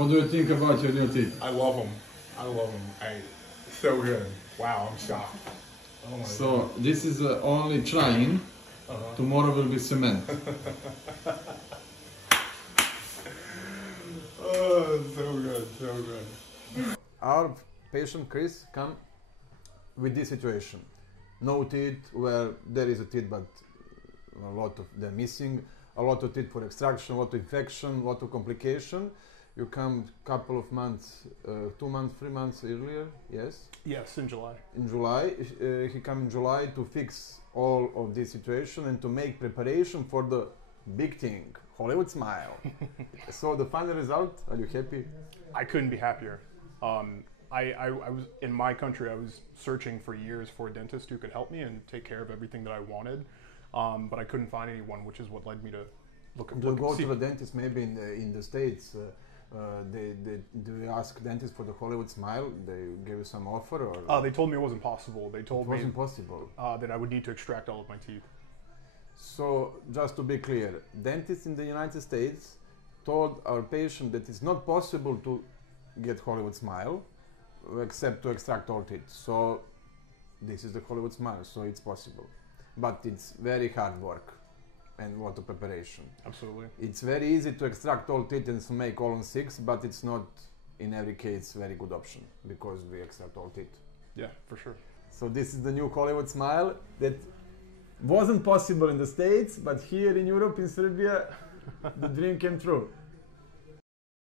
What do you think about your new teeth? I love them. I love them. So good. Wow, I'm shocked. Oh my So God. this is only trying. Tomorrow will be cement. Oh, so good, so good. Our patient Kris come with this situation. No teeth where there is a teeth but a lot of them missing, a lot of teeth for extraction, a lot of infection, a lot of complication. You come couple of months, 2 months, 3 months earlier, yes? Yes, in July. In July, he come in July to fix all of this situation and to make preparation for the big thing, Hollywood smile. So the final result, are you happy? I couldn't be happier. I was in my country. I was searching for years for a dentist who could help me and take care of everything that I wanted, but I couldn't find anyone, which is what led me to look at. Do you go to the dentist maybe in the States? Do you ask dentist for the Hollywood smile? They give you some offer, or they told me it wasn't possible. They told me possible that I would need to extract all of my teeth. So just to be clear, dentists in the United States told our patient that it's not possible to get Hollywood smile except to extract all teeth. So this is the Hollywood smile, so it's possible, but it's very hard work and a lot of preparation. Absolutely. It's very easy to extract all teeth and to make all on 6, but it's not in every case very good option because we extract all teeth. Yeah, for sure. So this is the new Hollywood smile that wasn't possible in the States, but here in Europe, in Serbia, the dream came true.